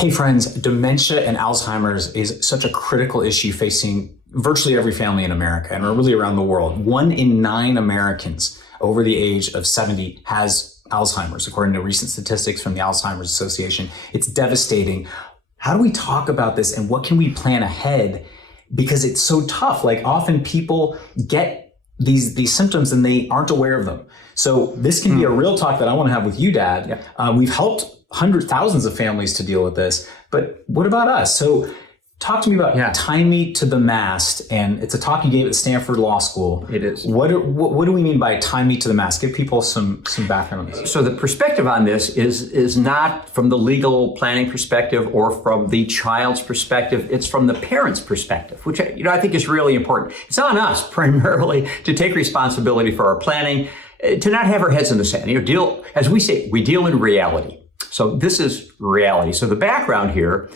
Hey friends, dementia and Alzheimer's is such a critical issue facing virtually every family in America and really around the world. 1 in 9 Americans over the age of 70 has Alzheimer's, according to recent statistics from the Alzheimer's Association. It's devastating. How do we talk about this and what can we plan ahead? Because it's so tough. Like often people get these symptoms and they aren't aware of them. So this can be a real talk that I want to have with you, Dad. Yeah. We've helped thousands of families to deal with this, but what about us? So talk to me about Tie Me to the Mast, and it's a talk you gave at Stanford Law School. It is. What do we mean by Tie Me to the Mast? Give people some background on this. So the perspective on this is not from the legal planning perspective or from the child's perspective. It's from the parent's perspective, which I think is really important. It's on us primarily to take responsibility for our planning, to not have our heads in the sand. As we say, we deal in reality. So this is reality. So the background here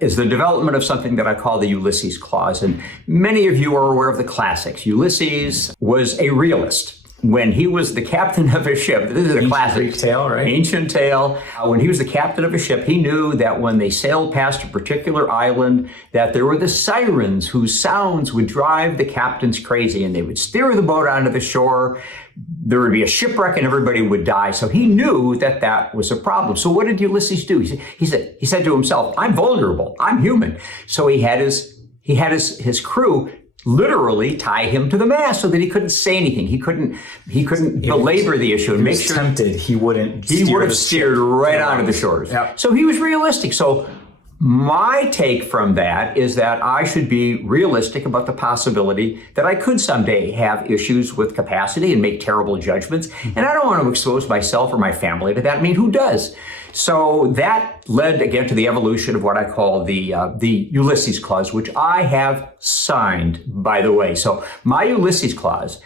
is the development of something that I call the Ulysses Clause. And many of you are aware of the classics. Ulysses was a realist. When he was the captain of a ship, this is a classic Greek tale, right? Ancient tale. When he was the captain of a ship, he knew that when they sailed past a particular island, that there were the sirens whose sounds would drive the captains crazy, and they would steer the boat onto the shore. There would be a shipwreck and everybody would die. So he knew that that was a problem. So what did Ulysses do? He said to himself, I'm vulnerable. I'm human. So he had his crew literally tie him to the mast so that he couldn't say anything. He couldn't belabor the issue and make sure. Tempted, he would have steered right onto the shores. Yep. So he was realistic. So my take from that is that I should be realistic about the possibility that I could someday have issues with capacity and make terrible judgments. And I don't want to expose myself or my family to that. I mean, who does? So that led again to the evolution of what I call the Ulysses Clause, which I have signed, by the way. So my Ulysses Clause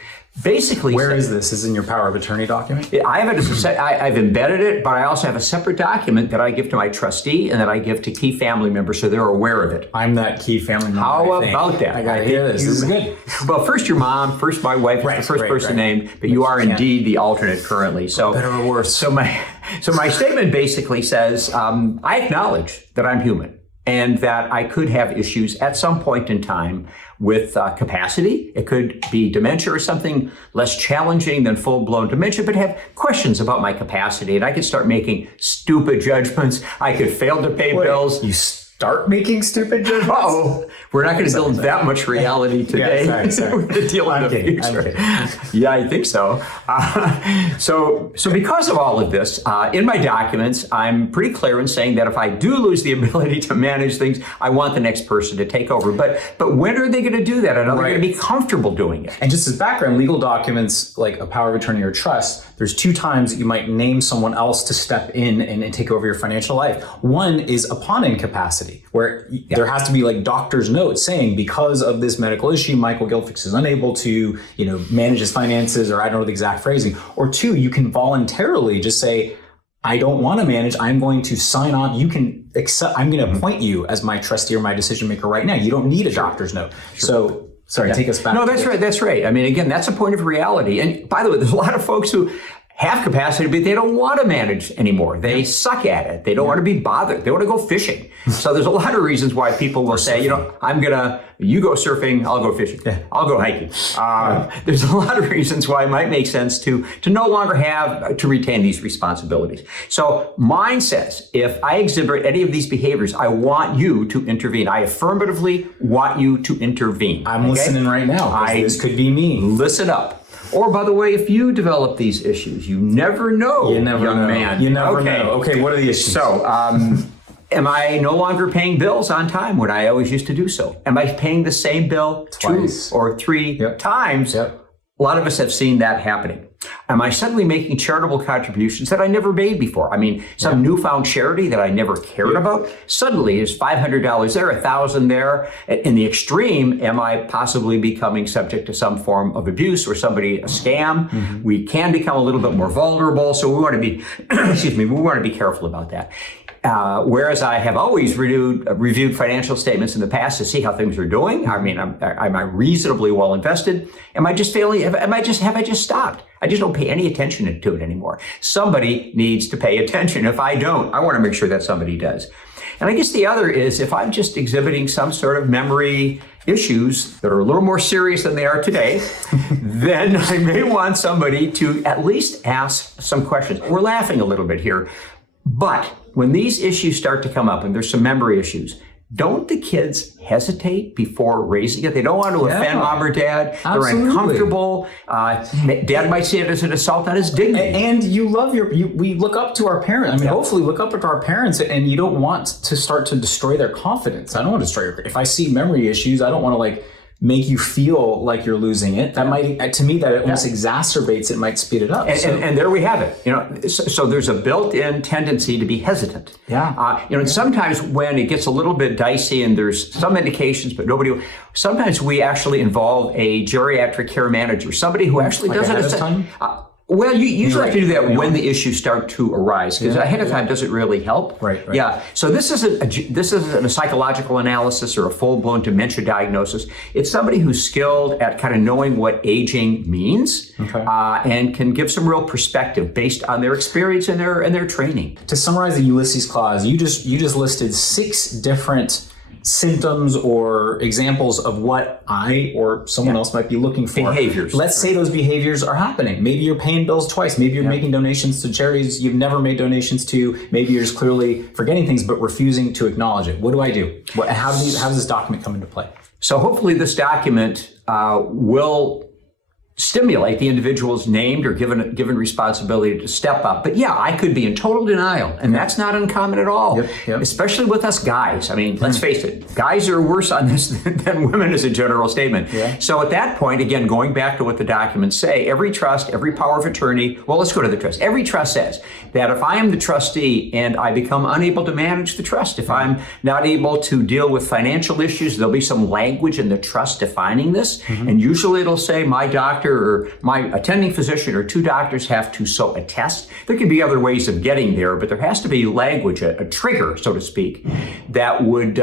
basically Where is this? Is it in your power of attorney document? I've embedded it, but I also have a separate document that I give to my trustee and that I give to key family members so they're aware of it. I'm that key family member. How about that? I gotta hear this. This is good. Well, first your mom, first my wife, the first person named, but you are indeed the alternate currently. So better or worse. So my statement basically says, I acknowledge that I'm human and that I could have issues at some point in time with capacity. It could be dementia or something less challenging than full-blown dementia, but have questions about my capacity. And I could start making stupid judgments. I could fail to pay bills. You start making stupid judgments? Uh-oh. We're not going to build that much reality today. Sorry. We're going to deal in the future. Yeah, I think so. So because of all of this, in my documents, I'm pretty clear in saying that if I do lose the ability to manage things, I want the next person to take over. But when are they going to do that? And are they going to be comfortable doing it? And just as background, legal documents like a power of attorney or trust, there's 2 times that you might name someone else to step in and take over your financial life. One is upon incapacity, where there has to be like doctor's note saying because of this medical issue, Michael Gilfix is unable to, manage his finances, or I don't know the exact phrasing. Or 2, you can voluntarily just say, I don't want to manage. I'm going to sign on. You can accept. I'm going to appoint you as my trustee or my decision maker right now. You don't need a doctor's note. So, sorry, take us back. No, that's right. That's right. I mean, again, that's a point of reality. And by the way, there's a lot of folks who have capacity, but they don't want to manage anymore. They suck at it. They don't want to be bothered. They want to go fishing. So there's a lot of reasons why people will say, you go surfing, I'll go fishing, I'll go hiking. There's a lot of reasons why it might make sense to no longer have to retain these responsibilities. So mine says, if I exhibit any of these behaviors, I want you to intervene. I affirmatively want you to intervene. I'm listening right now. This could be me. Listen up. Or, by the way, if you develop these issues, you never know, young man. You never know. Okay, what are the issues? So, am I no longer paying bills on time when I always used to do so? Am I paying the same bill twice 2 or 3 times? A lot of us have seen that happening. Am I suddenly making charitable contributions that I never made before? I mean, some newfound charity that I never cared about, suddenly is $500 there, $1,000 there. In the extreme, am I possibly becoming subject to some form of abuse or a scam? We can become a little bit more vulnerable, so we want to be, we want to be careful about that. Whereas I have always reviewed financial statements in the past to see how things are doing. I mean, am I reasonably well invested? Am I just failing? Have I just stopped? I just don't pay any attention to it anymore. Somebody needs to pay attention. If I don't, I want to make sure that somebody does. And I guess the other is if I'm just exhibiting some sort of memory issues that are a little more serious than they are today, then I may want somebody to at least ask some questions. We're laughing a little bit here, but when these issues start to come up and there's some memory issues, don't the kids hesitate before raising it? They don't want to offend mom or dad. Absolutely. They're uncomfortable. Dad might see it as an assault on his dignity. And we look up to our parents. I mean, hopefully look up to our parents, and you don't want to start to destroy their confidence. I don't want to destroy if I see memory issues, I don't want to make you feel like you're losing it. That might, to me, that almost exacerbates it, might speed it up. And there we have it. So there's a built-in tendency to be hesitant. Yeah. And sometimes when it gets a little bit dicey and there's some indications, but sometimes we actually involve a geriatric care manager, somebody who actually does it. Well, you usually have to do that when the issues start to arise, because ahead of time doesn't really help. Right. Yeah. So this isn't a psychological analysis or a full-blown dementia diagnosis. It's somebody who's skilled at kind of knowing what aging means, and can give some real perspective based on their experience and their training. To summarize the Ulysses Clause, you just listed 6 different symptoms or examples of what I or someone else might be looking for. Behaviors. Let's say those behaviors are happening. Maybe you're paying bills twice. Maybe you're making donations to charities you've never made donations to. Maybe you're just clearly forgetting things but refusing to acknowledge it. What do I do? How does this document come into play? So hopefully this document will stimulate the individuals named or given responsibility to step up. But yeah, I could be in total denial, and that's not uncommon at all, especially with us guys. I mean, let's face it, guys are worse on this than women as a general statement. So at that point, again, going back to what the documents say, every trust, every power of attorney, well, let's go to the trust. Every trust says that if I am the trustee and I become unable to manage the trust, if I'm not able to deal with financial issues, there'll be some language in the trust defining this, and usually it'll say my doctor or my attending physician or 2 doctors have to so attest. There can be other ways of getting there, but there has to be language, a trigger, so to speak, that would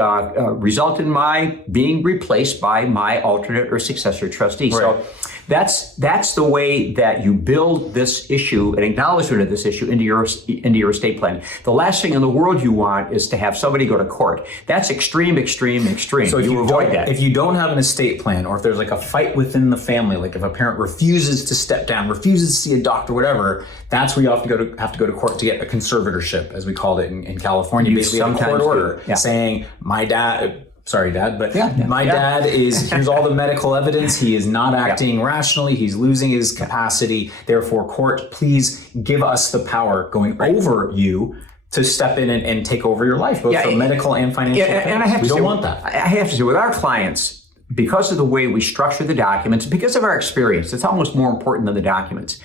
result in my being replaced by my alternate or successor trustee. So that's the way that you build this issue, an acknowledgement of this issue into your estate plan. The last thing in the world you want is to have somebody go to court. That's extreme. So you avoid that. If you don't have an estate plan, or if there's a fight within the family, like if a parent refuses to step down, refuses to see a doctor, whatever, that's where you have to go to court to get a conservatorship, as we called it in California. Basically, a court order saying my dad. Sorry, Dad, but my dad here's all the medical evidence. He is not acting rationally. He's losing his capacity. Therefore, court, please give us the power going over you to step in and take over your life, both for medical and financial. And we don't want that. I have to say, with our clients, because of the way we structure the documents, because of our experience, it's almost more important than the documents.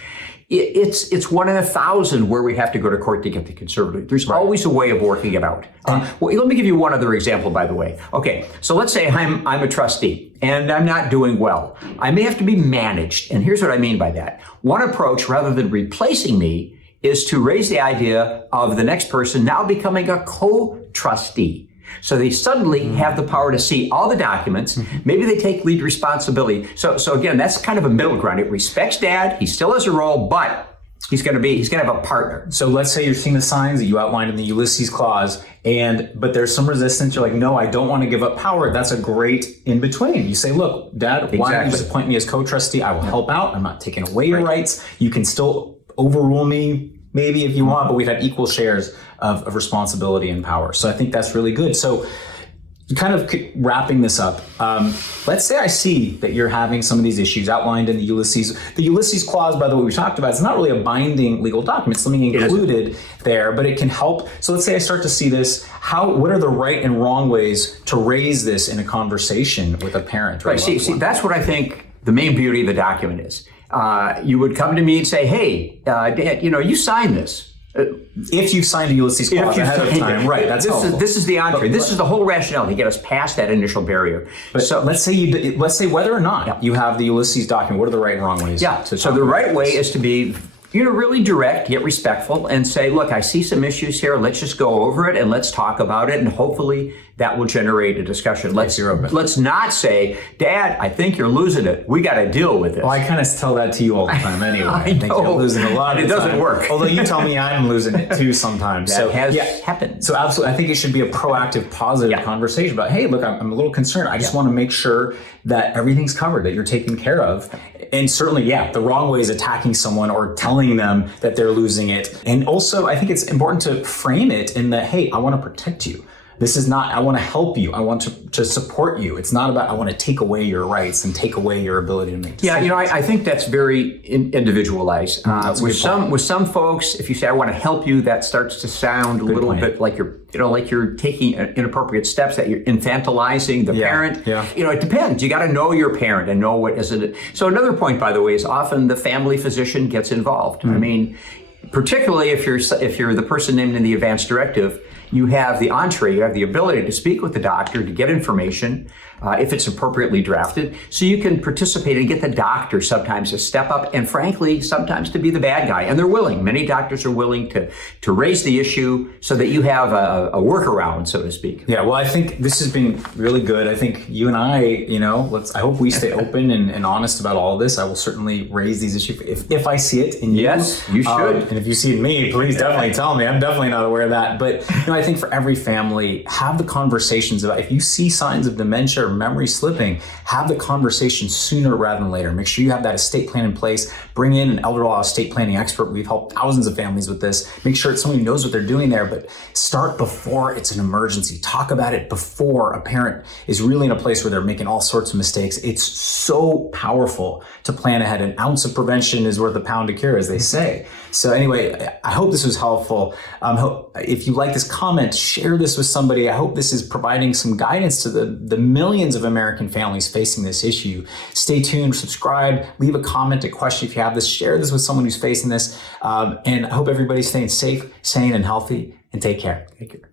It's 1 in 1,000 where we have to go to court to get the conservative. There's always a way of working it out. Well, let me give you one other example, by the way. Okay, so let's say I'm a trustee and I'm not doing well. I may have to be managed, and here's what I mean by that. One approach, rather than replacing me, is to raise the idea of the next person now becoming a co-trustee. So they suddenly have the power to see all the documents. Maybe they take lead responsibility. So again, that's kind of a middle ground. It respects Dad. He still has a role, but he's going to have a partner. So let's say you're seeing the signs that you outlined in the Ulysses Clause, but there's some resistance. You're like, no, I don't want to give up power. That's a great in between. You say, look, Dad, why don't you just appoint me as co-trustee? I will help out. I'm not taking away your rights. You can still overrule me, maybe if you want, but we'd have equal shares of responsibility and power. So I think that's really good. So kind of wrapping this up, let's say I see that you're having some of these issues outlined in the Ulysses. The Ulysses Clause, by the way, we talked about, it's not really a binding legal document, it's something included there, but it can help. So let's say I start to see this, what are the right and wrong ways to raise this in a conversation with a parent? Right, see, that's what I think the main beauty of the document is. You would come to me and say, hey, Dad, you signed this. If you signed a Ulysses Clause ahead of time, right? That's helpful. This is the entree. This is the whole rationale to get us past that initial barrier. But so let's say whether or not you have the Ulysses document. What are the right and wrong ways? So the right way is to be really direct, yet respectful, and say, look, I see some issues here. Let's just go over it and let's talk about it. And hopefully that will generate a discussion. Let's not say, Dad, I think you're losing it. We got to deal with this. Well, I kind of tell that to you all the time anyway. I think you're losing a lot of it doesn't time. work. Although you tell me I'm losing it too sometimes. That has happened. So absolutely, I think it should be a proactive, positive conversation about, hey, look, I'm a little concerned. I just want to make sure that everything's covered, that you're taken care of. And certainly, the wrong way is attacking someone or telling them that they're losing it. And also, I think it's important to frame it in that, hey, I want to protect you. This is not, I want to help you. I want to support you. It's not about, I want to take away your rights and take away your ability to make decisions. Yeah, I think that's very individualized. With some folks, if you say, I want to help you, that starts to sound a little bit like you're taking inappropriate steps, that you're infantilizing the parent. Yeah. It depends. You got to know your parent and know what is it. So another point, by the way, is often the family physician gets involved. I mean, particularly if you're the person named in the advance directive, you have the entree, you have the ability to speak with the doctor, to get information, if it's appropriately drafted. So you can participate and get the doctor sometimes to step up and frankly, sometimes to be the bad guy. And they're willing. Many doctors are willing to raise the issue so that you have a workaround, so to speak. Yeah, well, I think this has been really good. I think you and I, I hope we stay open and honest about all of this. I will certainly raise these issues if I see it in you. Yes, you should. And if you see it in me, please definitely tell me. I'm definitely not aware of that. But I think for every family, have the conversations about if you see signs of dementia or memory slipping, have the conversation sooner rather than later. Make sure you have that estate plan in place. Bring in an elder law estate planning expert. We've helped thousands of families with this. Make sure it's someone who knows what they're doing there, but start before it's an emergency. Talk about it before a parent is really in a place where they're making all sorts of mistakes. It's so powerful to plan ahead. An ounce of prevention is worth a pound of cure, as they say. So anyway, I hope this was helpful. If you like this comment, share this with somebody. I hope this is providing some guidance to the millions of American families facing this issue. Stay tuned, subscribe, leave a comment, a question if you have this. Share this with someone who's facing this. And I hope everybody's staying safe, sane, and healthy. And take care. Take care.